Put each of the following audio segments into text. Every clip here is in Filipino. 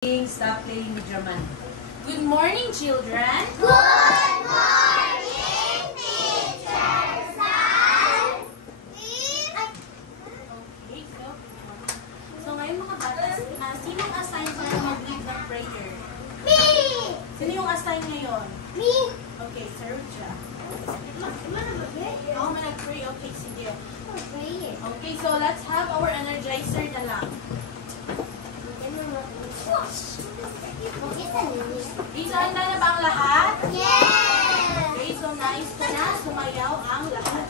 Stop playing with your man. Good morning, children. Good morning, teacher San. Okay, so ngayon mga bata, sinong assign para mag-lead ng prayer? Me. Sino yung assign ngayon? Me. Okay, Sir Rucha. Ako man nag-pray. Okay, sige. Okay, so let's have our energizer na lang. Isa, handa na ba ang lahat? Yes! Okay, so nais ko na sumayaw ang lahat.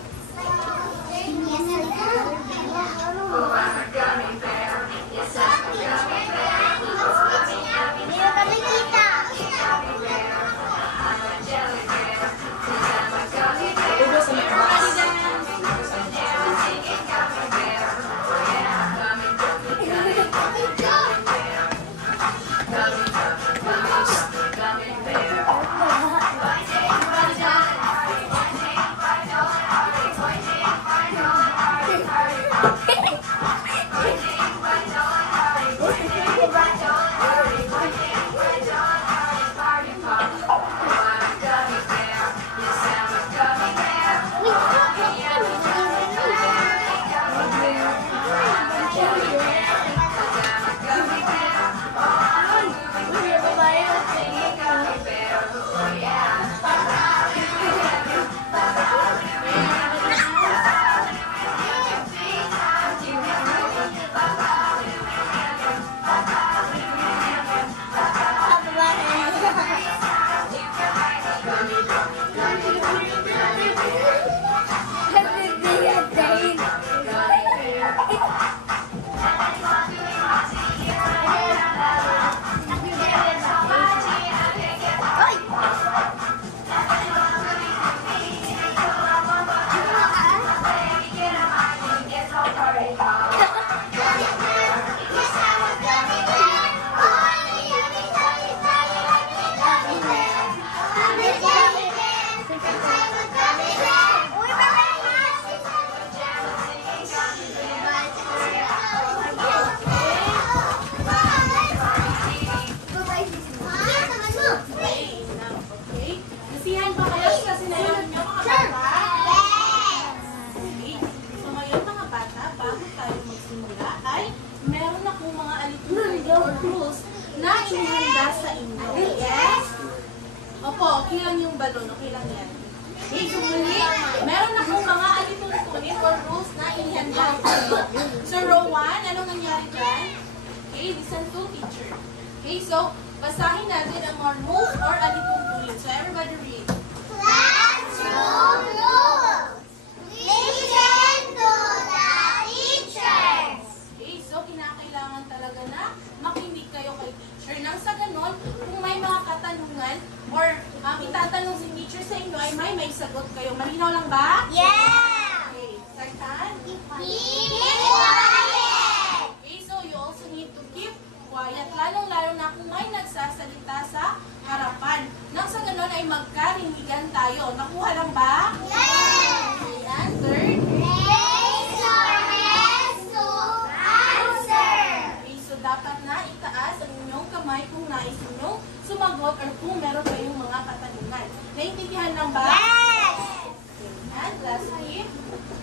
Na inihanda sa inyo. Yes? Opo, okay lang yung balon. Okay lang yan. Okay, so muli, meron akong mga alituntunin or rules na inihanda sa inyo. So, row 1, anong nangyari dyan? Okay, listen to teacher. Okay, so, basahin natin ang mga rules or alituntunin. So, everybody read. Classroom rules. Listen to the teacher. Okay, so, kinakailangan talaga na makinig kayo kay teacher. Nang sa ganon, kung may mga katanungan or itatanong si teacher sa inyo ay may sagot kayo. Malinaw lang ba? Yeah. Okay, second. Keep quiet. Okay, so you also need to keep quiet. Lalong-lalo na kung may nagsasalita sa harapan. Nang sa ganon ay magkarinigan tayo. Nakuha lang ba? Yeah. And third. Raise your hands to answer. Okay, so dapat na itaas ang inyong kamay kung nais inyong sumagot or kung meron kayong mga katanungan. Naintindihan lang ba? Yes. And lastly,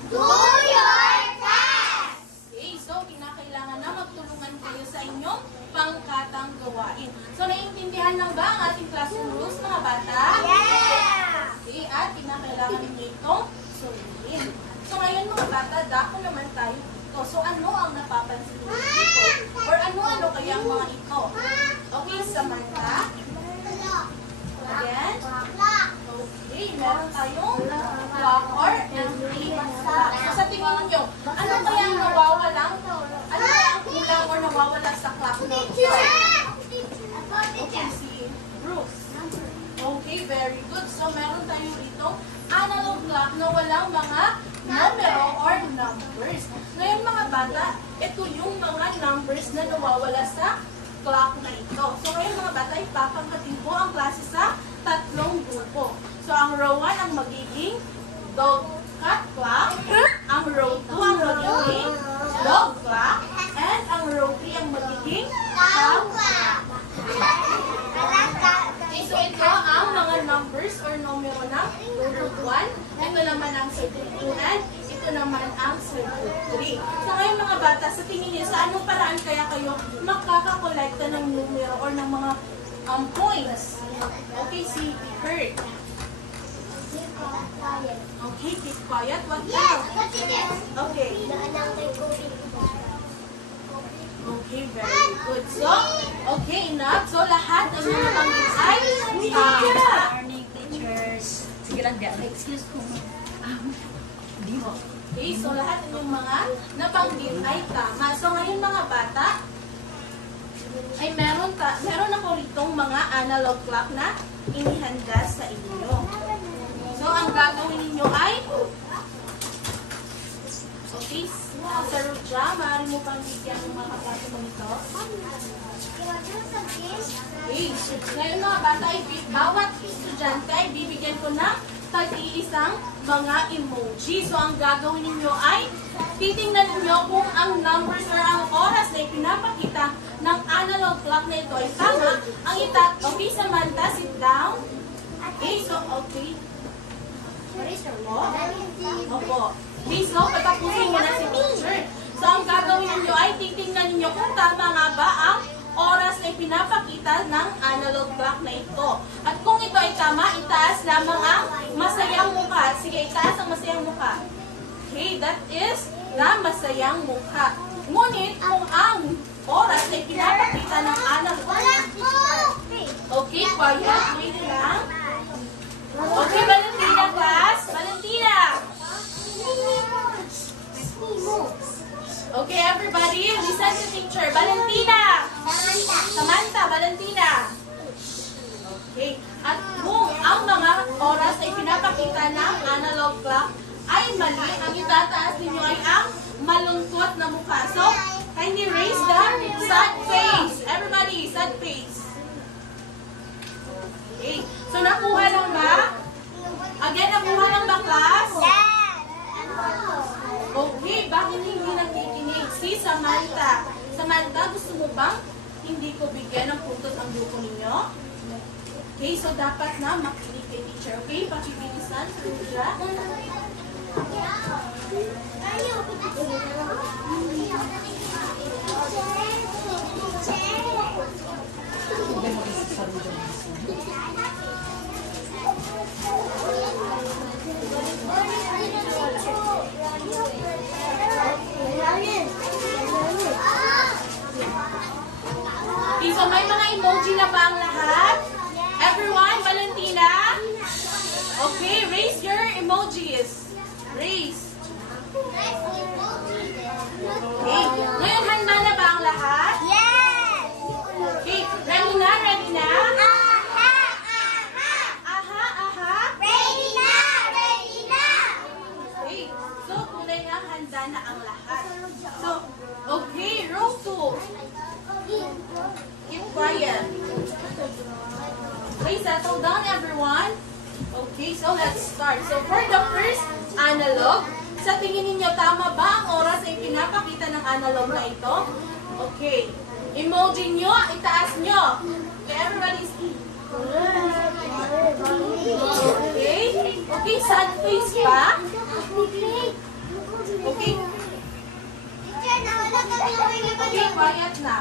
Do your task. okay, so kinakailangan na magtulungan kayo sa inyong pangkatang gawain. So naiintindihan lang ba ang ating classroom rules, mga bata? Yeah. Okay, at kinakailangan ninyo itong sundin. So ngayon mga bata, dako naman tayo dito. So ano ang napapansin ninyo dito? Or ano-ano kaya ang mga ito? Okay, Samantha. Again. Okay, meron tayong clock or empty clock. So sa tingin nyo, ano kaya ang nawawalang? Ano kaya ang kulang or nawawala sa clock na ito? Okay, si Bruce. Okay, very good. So meron tayo dito analog clock na walang mga numero or numbers. Ngayon mga bata, ito yung mga numbers na nawawala sa clock na ito. So ngayon mga bata, ipapangkatin po ang klase sa tatlong grupo. So ang row 1 ang magiging dog cat clock, ang row 2 ang magiging dog clock, and ang row 3 ang magiging cow clock. 1, ito naman ang circle 2, and ito naman ang circle 3. So ngayon mga bata, sa tingin niyo, sa anong paraan kaya kayo makakakolekta ng numero or ng mga points? Okay, si Kurt. Okay, keep quiet. What Yes, now? what is this? Okay. Okay, very good. So, okay, enough. So, lahat ng mga nabanggit ay tama. Morning, teachers. Sige lang, excuse ko. Di mo. Okay, so lahat ng yung mga nabanggit ay tama. So, ngayon mga bata, ay meron ako ritong mga analog clock na inihanda sa inyo. So, ang gagawin ninyo ay okay, sa Ruja, maaari mo pang bigyan ng mga kapato mo nito. Okay, ngayon mga bata, bawat estudyante ay bibigyan ko ng tag-iisang mga emoji. So, ang gagawin ninyo ay titingnan ninyo kung ang numbers or ang oras na ipinapakita ng analog clock na ito ay tama. Okay, Samantha, sit down. Okay, so, okay. Opo. Okay, so, patapusin mo na si teacher. So, ang gagawin ninyo ay titingnan ninyo kung tama nga ba ang oras na ipinapakita ng analog clock na ito. At kung ito ay tama, itaas lamang ang masayang mukha. Sige, itaas ang masayang mukha. Okay, that is the masayang mukha. Ngunit, kung ang oras na ipinapakita ng analog clock, okay, quiet, wait lang. Okay, Valentina class. Valentina. Okay, everybody, listen to teacher. Valentina. Samantha, Valentina. Okay. At kung ang mga oras ay pinapakita ng analog clock ay mali, ang itataas ninyo ay ang malungkot na mukha. So, kindly raise the sad face. Everybody, sad face. Okay. So, nakuha lang ba? Again, nakuha lang ba, class? Okay, bakit hindi nakikinig? Si Samantha. Samantha, gusto mo bang hindi ko bigyan ng puntot ang grupo ninyo? Okay, so dapat na makinig kay teacher. Okay, pakibilisan. Ruja. Okay, so may mga emoji na ba ang lahat? Everyone, Valentina? Okay, raise your emojis. Raise. Okay, ngayon handa na ba ang lahat? Okay, ready na, ready na? Aha, aha. Okay, so tunay nga handa na ang lahat. So, okay, row 2. Keep quiet. Okay, settle down everyone. Okay, so let's start. So for the first analog, sa tingin ninyo tama ba ang oras ay pinapakita ng analog na ito? Okay. Emoji nyo, itaas nyo. Okay, everybody speak. Okay. Okay, sad face pa. Okay. Okay, quiet na.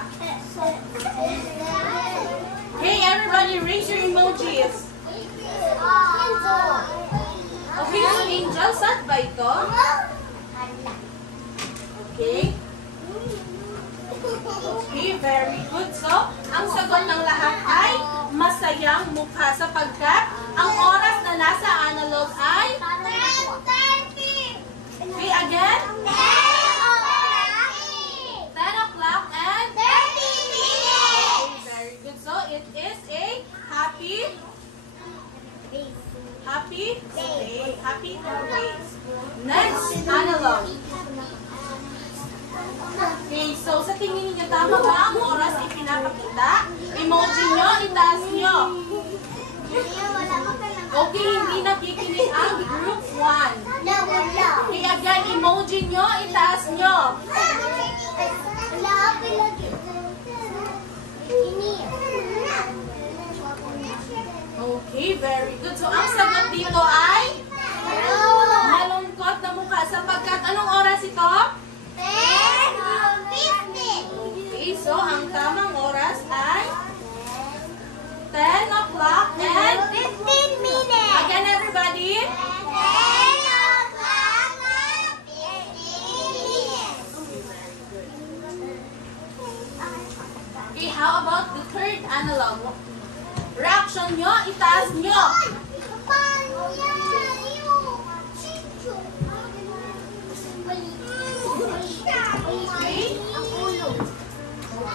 Hey, everybody, raise your emojis. Okay, so Angel, sad ba ito? Okay. Okay, very good. So, ang sagot ng lahat ay masayang mukha sapagkat ang oras na nasa analog ay... Okay, again? 10 o'clock and... Very good. So, it is a happy day. Happy days. Next, analog. Okay, so sa tingin niyo tama ba ang oras ay pinapakita? Emoji nyo, itaas nyo. Okay, hindi nakikinig ang group 1. Okay, again, emoji nyo, itaas nyo. Okay, very good. So, ang sagot dito ay third analog. Reaction nyo, itaas nyo.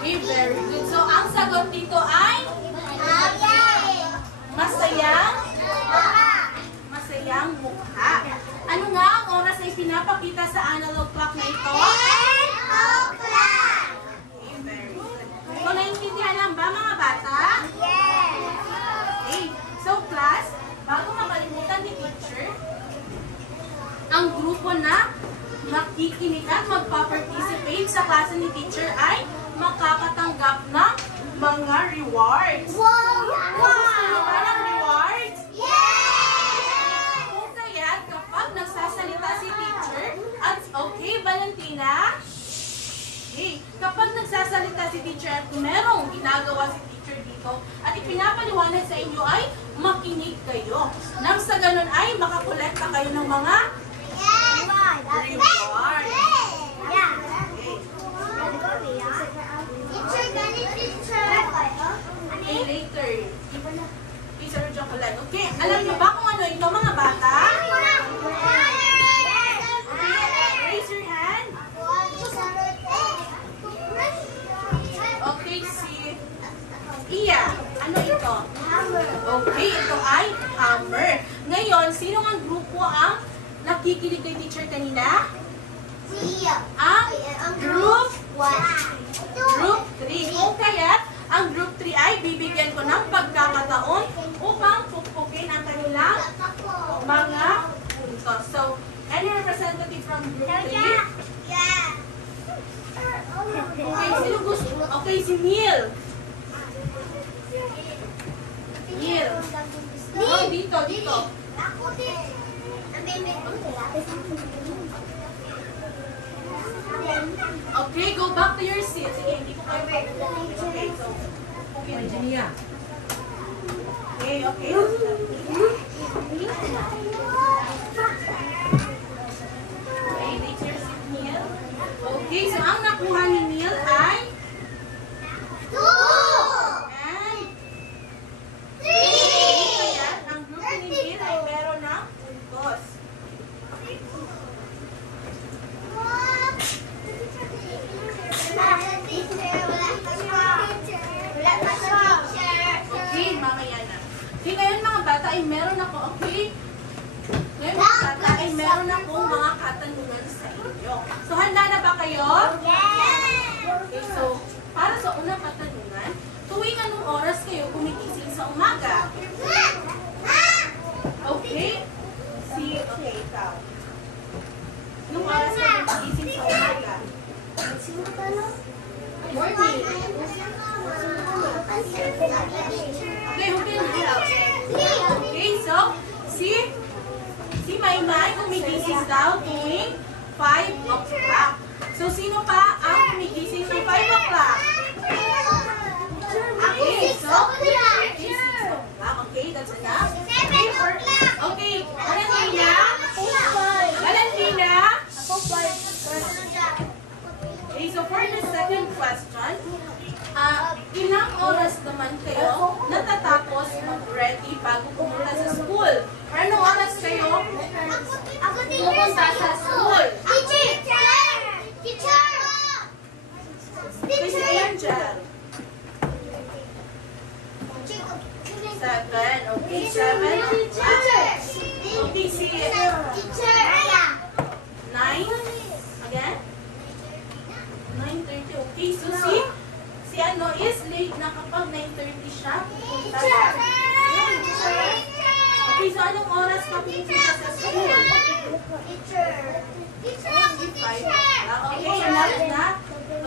Okay, very good. So, ang sagot dito ay masayang mukha. Ano nga ang oras na ipinapakita sa analog clock na ito? 10 o'clock. Okay, very good. So, naiintindihan lang ba mga bata? Yes. Okay. So, class, bago makalimutan ni teacher, ang grupo na makikinig at magpa-participate sa klase ni teacher ay makakatanggap ng mga rewards. Wow. Gusto nyo ba ng rewards? Yes. Kung kaya, kapag nagsasalita si teacher, at okay, Valentina? Okay, kapag nagsasalita si teacher at merong ginagawa si teacher dito, at ipinapaliwanag sa inyo ay makinig kayo. Nang sa ganun ay makakolekta kayo ng mga reward. Yeah. Okay. Okay, later. Piece of chocolate. Okay, alam niyo ba kung ano ito mga bata? Raise your hand. Okay, si Iya. Ano ito? Okay, ito ay hammer. Ngayon, sino ang grupo ang nakikinig kay teacher kanina? Ang group 3. Kung kaya, ang group 3 ay bibigyan ko ng pagkakataon upang pukpukin ang kanilang mga puntos. So, any representative from group 3? Okay, sino gusto? Okay, si Neil. Neil. No, dito. Okay, go back to your seat. Sige, hindi ko kayo okay, so, okay na dyan. Okay. Okay, take your seat, Neil. Okay, so ang nakuha ni Neil ay and kaya ang group ni Neil ay meron ng puntos. Okay, mamaya na. Okay, ngayon mga bata ay meron ako, okay? Ngayon mga bata ay meron akong mga katanungan sa inyo. So, handa na ba kayo? Okay, so, para sa unang katanungan, tuwing anong oras kayo gumigising sa umaga? Okay? Okay, ikaw. Anong oras kayo gumigising sa umaga? Morning. Okay, who can help? Okay, so, si Maymay gumigising daw tuwing 5 o'clock. So, sino pa ang gumigising ng 5 o'clock? Okay, so, okay, that's enough. Okay, Valentina? Okay, so for the second question, ilang oras naman kayo natatapos mag-ready bago pumunta sa school? Or anong oras kayo pumunta sa school? Okay, si Angel. 7. Okay, 7. Okay, si 9. Again? 9:30. Okay, so si ano is late na kapag 9:30 siya pupunta sa okay, so anong oras ka pupunta sa school? 5. Okay, enough na.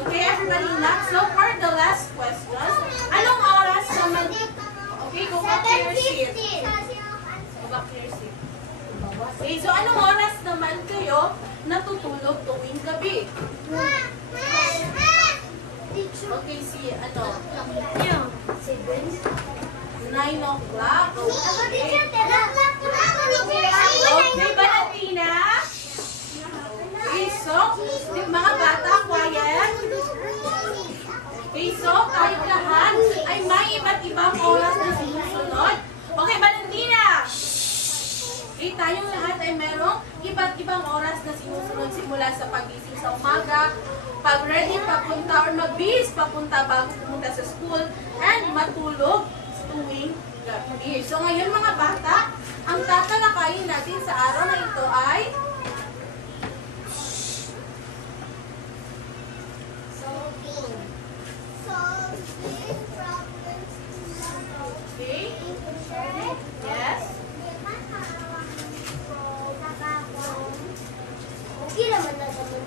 Okay, everybody enough. So for the last question, anong oras naman? Okay, go back to your seat. Go back to your seat. Okay, so anong oras naman kayo natutulog tuwing gabi? Okay, si ano? 9 o'clock. Okay. Okay, Valentina? Okay, so, mga bata, quiet. Okay, so, kahit lahat ay may ibang oras na sinusunod simula sa pagising sa umaga, pag-ready papunta or magbihis papunta bago pumunta sa school, and matulog tuwing gabi. So ngayon mga bata, ang tatalakayin natin sa araw na ito ay Solving problems. okay? Yes? Okay naman na naman.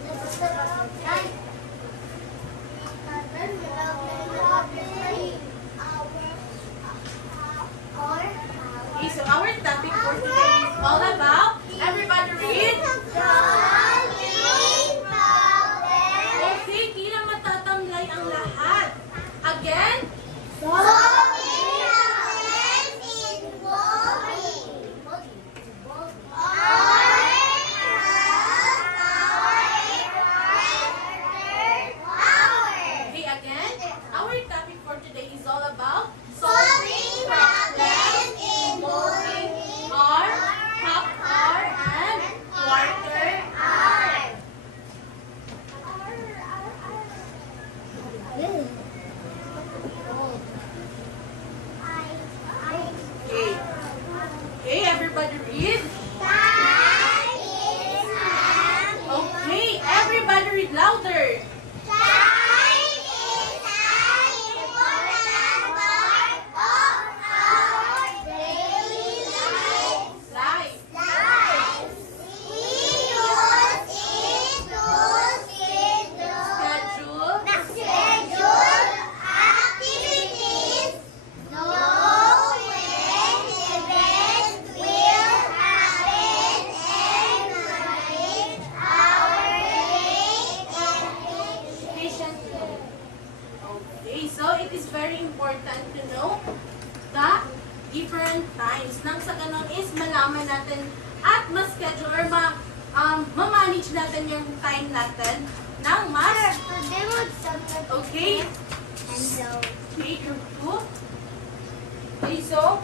Okay, so our topic for today is all about, everybody read? Okay, di na matatamlay ang lahat. Again? Okay, again? Our topic for today is all about solving problems involving hour, half hour, and quarter hour. Okay. Okay, everybody read? Okay, everybody read louder. Live. Schedule. Okay, so it is very important to know the different times. Nang sa ganon is malaman natin at ma-schedule or ma-manage natin yung time natin ng mas. Okay? Okay, group 2. Okay, so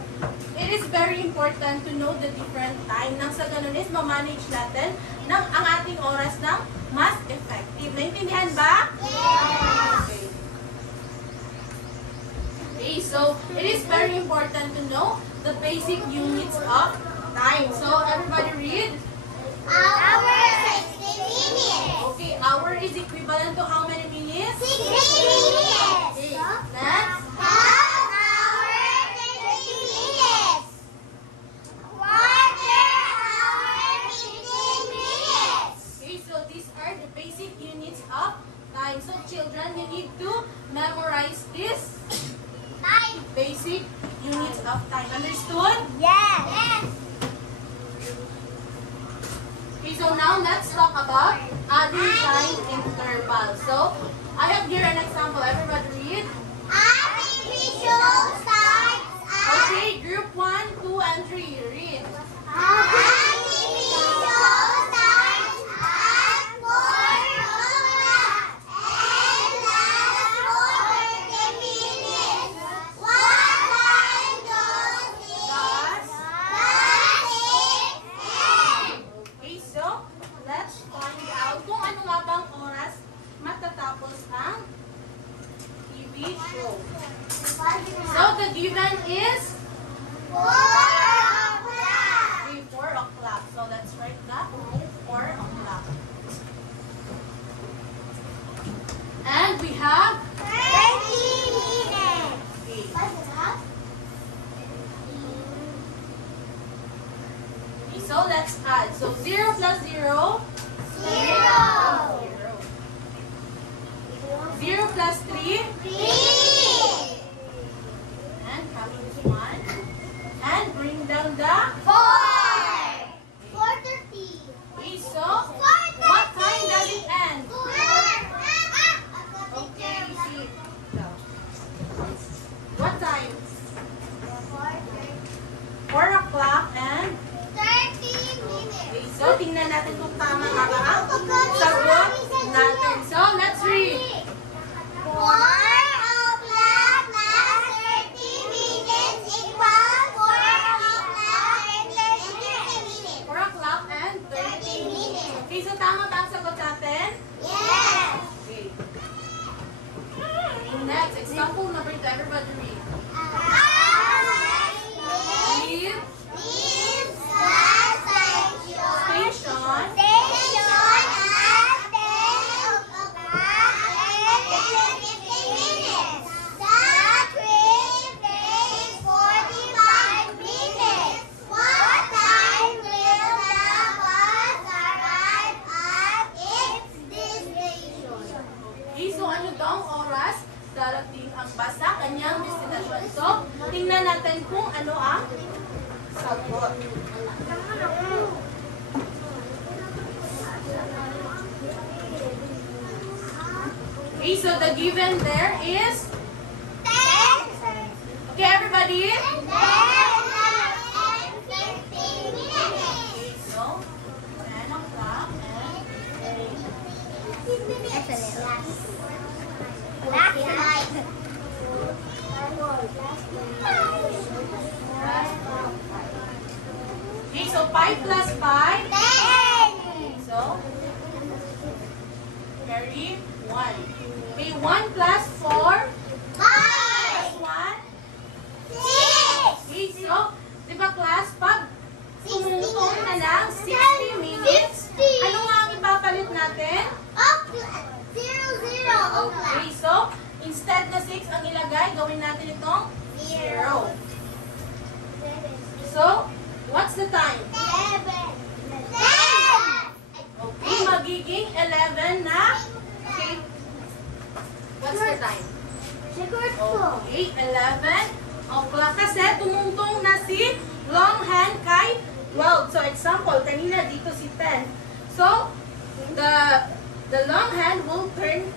it is very important to know the different time. Nang sa ganon is ma-manage natin ang ating oras ng mas effective. Naintindihan ba? Okay. Okay, so it is very important to know the basic units of time. So everybody read? Okay, hour is equivalent to how many minutes? Okay, next. Okay, so these are the basic units of time. So children, you need to memorize this basic units of time. Understood? Yes. Okay, so now let's talk about adding time intervals. So I have here an example. Everybody read. Artificial starts Okay, group 1, 2, and 3. Read. Artificial starts at 4 o'clock and lasts for 30 minutes. What time does it end? Okay, so let's find out kung ano nga bang oras matatapos ang TV show. So the given is 4 o'clock. 4 o'clock. So let's write that 4 o'clock. And we have 30 minutes. okay. What's that? Okay, so let's add. So 0 plus 0. 0. 0 plus 3. 3. And coming to 1. And bring down the 4. 4:30. okay, so what time does it end? Okay, you see. What time? 4 o'clock and 30 minutes. okay, so tingnan natin kung tama nga ba ang sagot natin. So let's read. 4 o'clock plus 30 minutes equals 4 o'clock tingnan natin kung ano ang sagot. Okay, so the given there is, 10. okay everybody? 10 and 15 minutes. Okay, so 10 o'clock and 15 minutes. Last night. okay, so 5 plus 5. 10. So, carry 1. Okay, 1 plus 4 plus 5. 1. 6. Okay, so, di ba class, pag 60 tumutong na ng 60 minutes, 60. ano nga ang ipapalit natin? 0, 0. Okay, so, instead na 6 ang ilagay, gawin natin itong 0. So, what's the time? 11. Okay, magiging 11 na. Okay, what's the time? Okay, 11 o'clock. Kasi tumungtong na si long hand kay 12. So, example, kanina dito si 10. So, the long hand will turn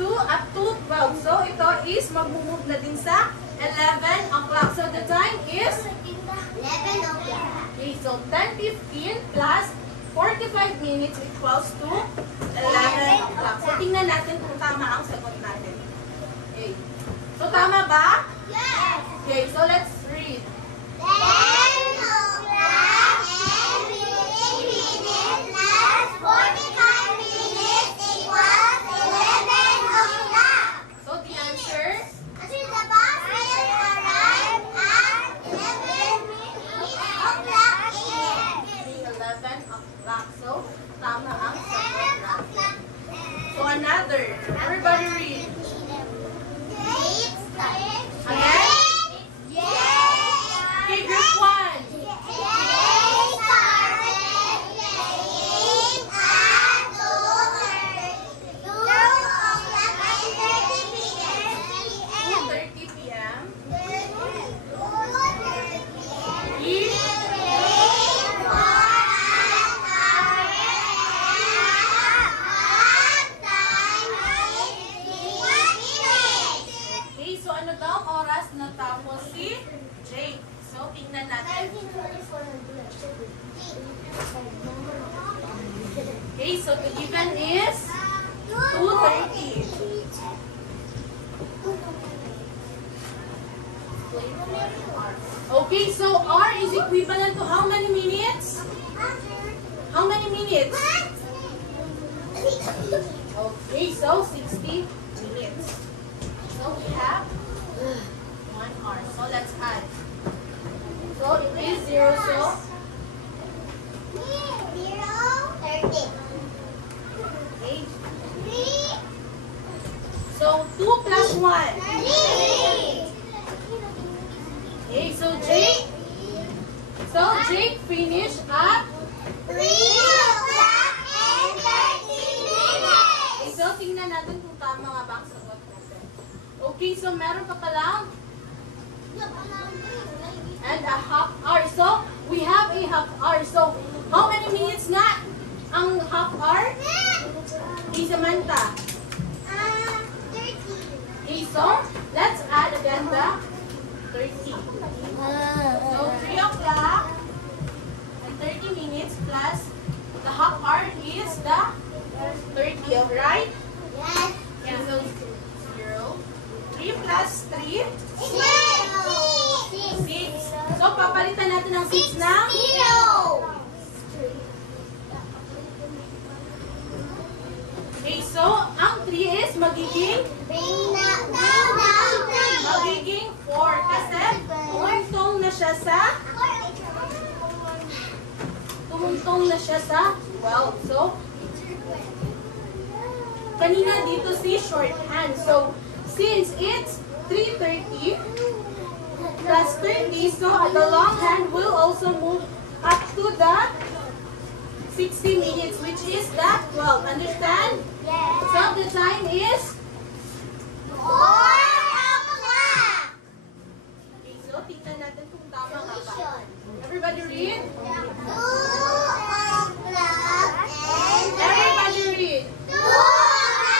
up to 12. So, ito is mag-move na din sa 11 o'clock. So, the time is, 11 o'clock. okay, so 10:15 plus 45 minutes equals to 11 o'clock. So, tingnan natin kung tama ang sagot natin. Okay. So, tama ba? Yes. Okay, so let's read. 10 o'clock and 15 minutes plus 45 minutes equals 11 o'clock. So, the answer, The bus will arrive at 11 o'clock a.m. is 11 o'clock. So, tama ang sagot 11 natin. o'clock. So, another. Everybody read. Again? Okay, group 1. p.m. Okay, so ano daw ang oras natapos si Jake? So, tingnan natin. Okay, so the given is 2:30. Okay, so R is equivalent to how many minutes? How many minutes? Okay, so 60 minutes. So we have 1 hour. So let's add. So it is 0, so okay. So 2 plus 1. Okay, so Jake finished at. Okay, so tingnan natin kung tama nga ba ang sagot natin. Okay, so meron pa palang and a half hour. So we have a half hour. So how many minutes nga ang half hour? Okay, Samantha. Okay, so let's add again the 30. So 3 o'clock and 30 minutes plus the half hour is the 30, alright? Yeah, so 0. 3 plus 3, 6. So papalitan natin ng 6 na. Okay, so ang 3 is magiging 4 kasi tumungtong na siya sa 12. So kanina dito si shorthand. So since it's 3:30 plus 30, so the long hand will also move up to the 60 minutes, which is the 12. Understand? So the time is 4 o'clock. okay, read. 2 o'clock and Everybody read. 2 hours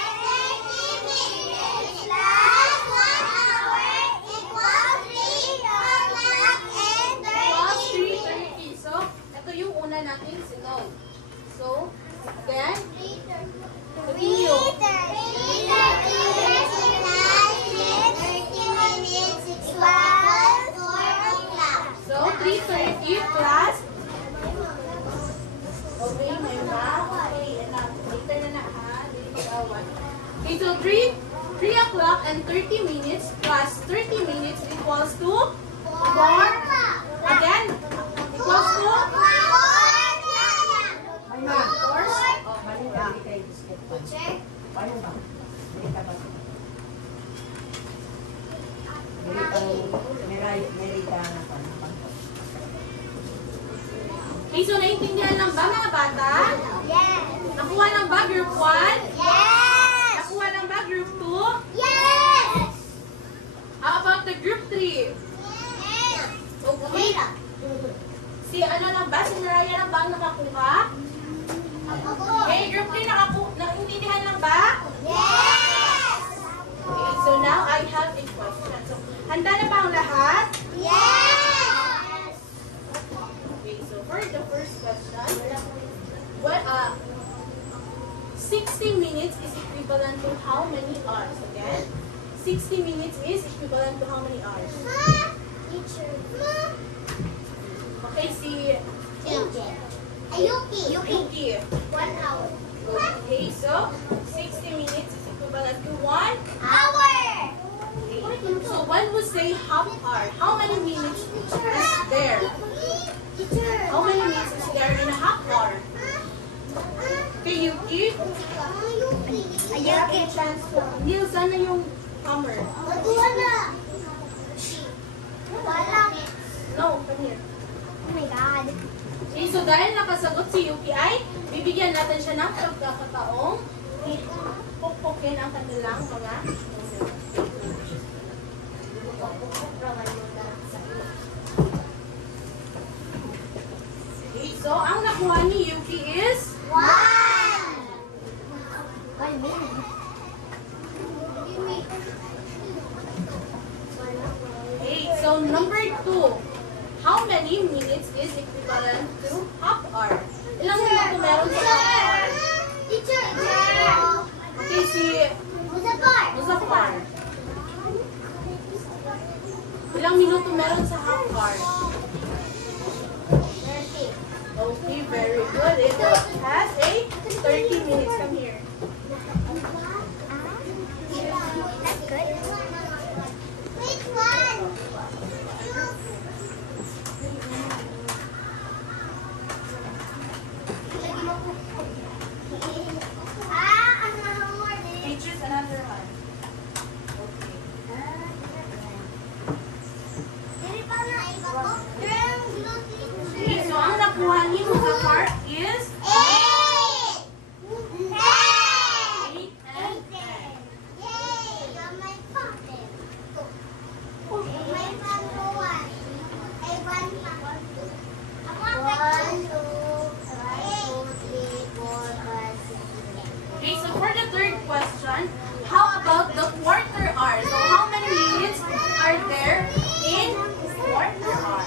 and 30 minutes plus 1 hour equals 3 o'clock and 30 3:30. So, ito yung una natin sunod. So, again, continue. 4 o'clock. So, 3:30 plus. Okay, may math. Okay, enough. Later na ha. Dili ko awan. Okay, so 3 o'clock and 30 minutes plus 30 minutes equals to 4. Again, equals to 4. Okay, so naintindihan lang ba mga bata? Yes. Nakuha lang ba group 1? Yes. Nakuha lang ba group 2? Yes. How about the group 3? Yes. Okay. Si ano lang ba? Si Mariah lang ba ang nakakuha? Okay, group 3 naintindihan lang ba? Yes. Okay, so now I have a question. So, handa na ba ang lahat? Yes. Okay, so for the first question, what 60 minutes is equivalent to how many hours? Again, 60 minutes is equivalent to how many hours? Teacher. Okay, si Angel. Ayuki. Yuki. 1 hour. Okay, so 60 minutes is equivalent to 1 Hour. So one would say half hour. How many minutes is there? Teacher. How many minutes is there in a half hour? Okay, Yuki. Ayuki. Neil, sana yung hammer. Magawa na. Wala. No, come here. Oh my God. Okay, so dahil nakasagot si Yuki ay bibigyan natin siya ng pagkakataong pukpukin ang kanilang mga okay, so ang nakuha ni Yuki is 1 minute. okay, so number 2. How many minutes is equivalent to half hour? Ilang minuto meron sa half hour? Teacher. Okay, si Muzaffar. Ilang minuto meron sa half hour? Okay, very good. It has a 30 minutes. Come here. That's good. Which one? Okay, choose another one. Okay, so ang nakuha ni Muzaffar is 8 and 10. Okay, so for the third question, how about the quarter hour? So how many minutes are there in quarter hour?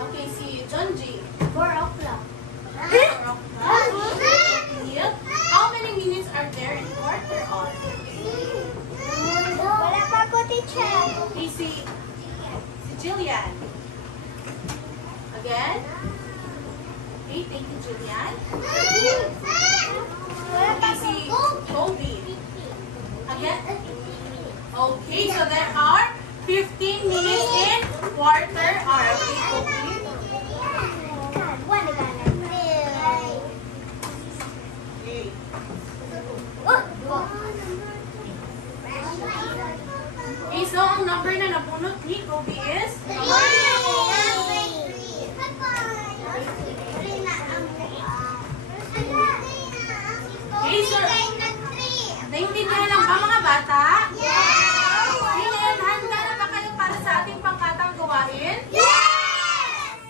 Okay, si John G. 4 o'clock. How many minutes are there in quarter hour? Wala pa po, teacher. Okay, si Jillian. Again. Okay, thank you, Jillian. Okay, si Kobe. Again. Okay, so there are 15 minutes in quarter hour. Okay, Kobe. Okay. Okay, so ang number na napunot ni Kobe is? Okay, so naintindihan lang ba mga bata? Yes! Ngayon, handa na ba kayo para sa ating pangkatang gawain? Yes!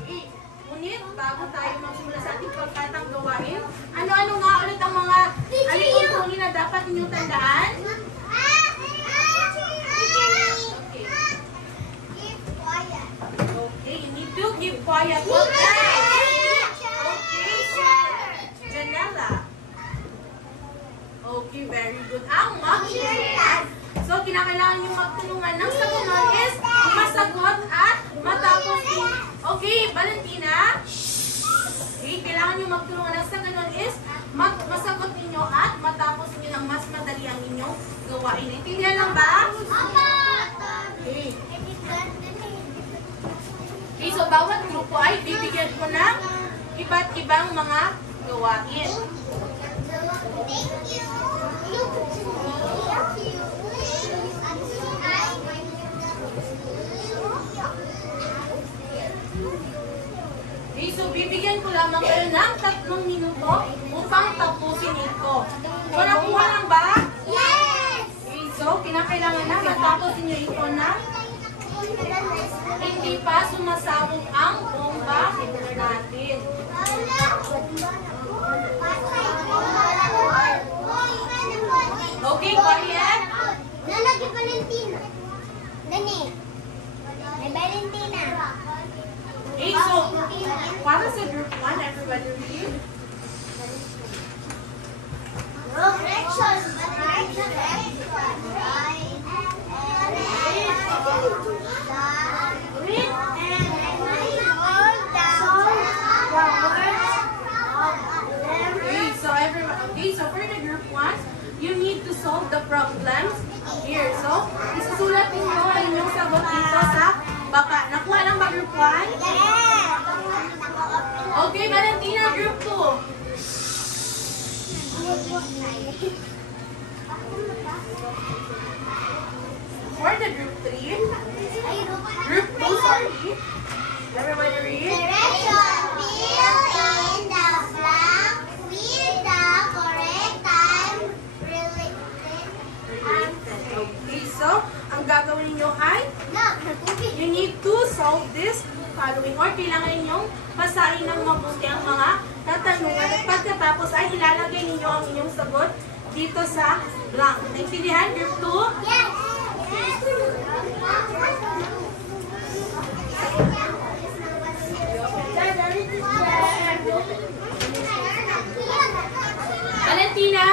Okay. Ngunit, bago tayo magsimula sa ating pangkatang gawain, ano-ano nga ulit ang mga alituntunin na dapat inyong tandaan? Okay, you need to keep quiet. Janela. Okay, very good. Ang mag-share. So, kinakailangan nyo magtulungan ng sagutan is masagot at matapos. Okay, Valentina. Okay, kailangan nyo magtulungan ng sagutan is masagot ninyo at matapos ninyo ng mas madali ang inyong gawain. Intindihan lang ba? Okay. Okay, so bawat grupo ay bibigyan ko ng iba't ibang mga gawain. Okay, so bibigyan ko lamang kayo ng 3 minuto upang tapusin ito. So, nakuha lang ba? Yes! Okay, so kinakailangan na matapos niyo ito na hindi pa sumasabog ang bomba natin. Okay, quiet. Nalagi Valentina. Dani. May Valentina. Okay, so para sa group 1, everybody read. Correction. Okay, so for the group 1, you need to solve the problems here. So, isusulat ninyo ang inyong sagot dito sa baba. Nakuha lang ba group 1? Okay, Valentina, group 2. For the group 3, group 2, sorry. Everybody read. Direction. Fill in the blank with the correct time related answer. Okay, so, ang gagawin nyo ay, you need to solve this following or kailangan ninyong basahin ng mabuti ang mga tatanungan at pagkatapos ay ilalagay ninyo ang inyong sagot dito sa blank. Naintindihan, group 2? Yes. Valentina?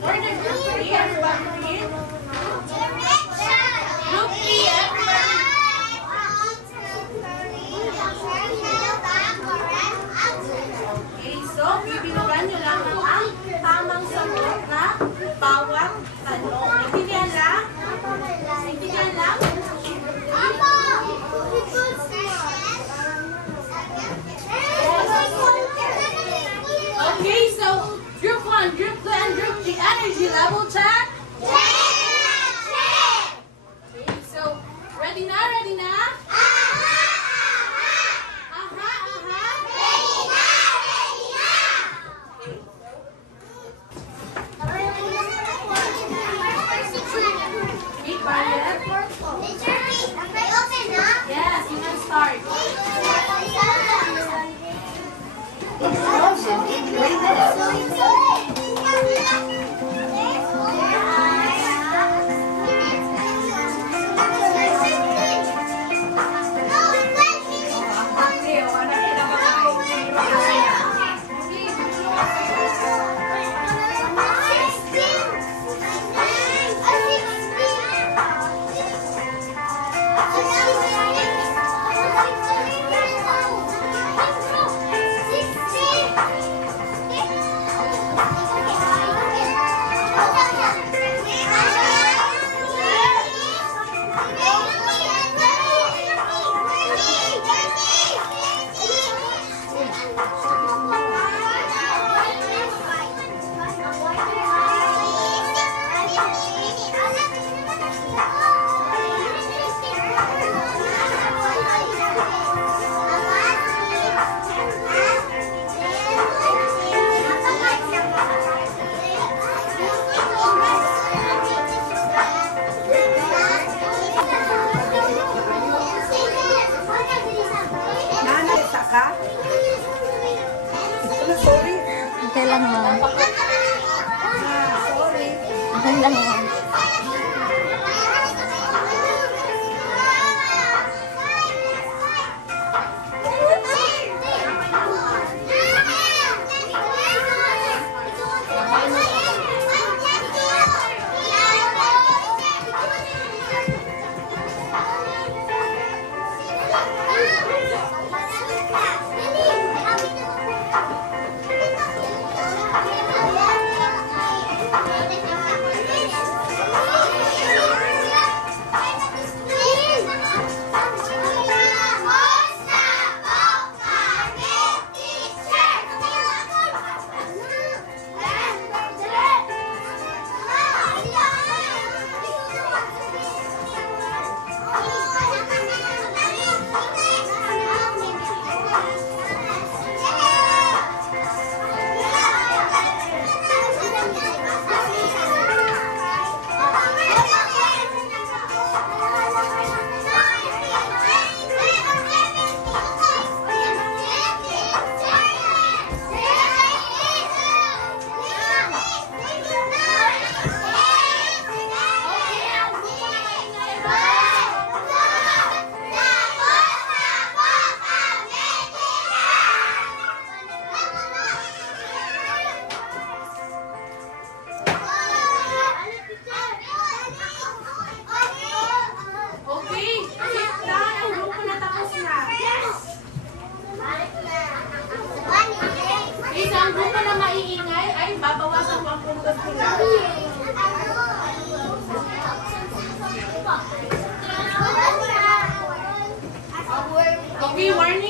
For the group 3, everybody read. Group 3, everybody. Okay, so bibilugan nyo lang ang tamang sagot na bawat tanong. Naintindihan lang? Naintindihan lang? Okay, so group 1, group 2, and group 3 energy level check. Okay, so ready na? Ready na? Aha, aha. Be quiet. Yes, you can start. ay babawasan ko ang puntos nila. Okay, warning